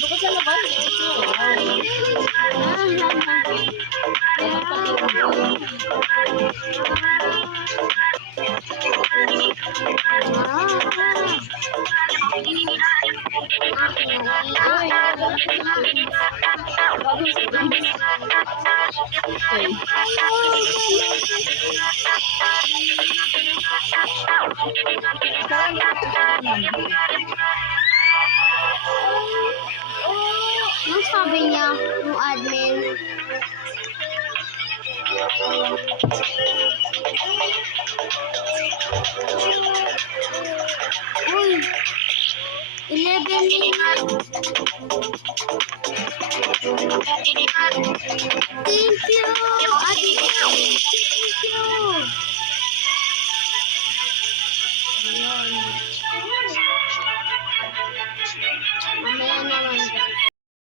Bukas sa labas. Ano sabi niya, yung admin? Uy! 11 minutes. Thank you! Ate, thank you! Ayan. Mamaya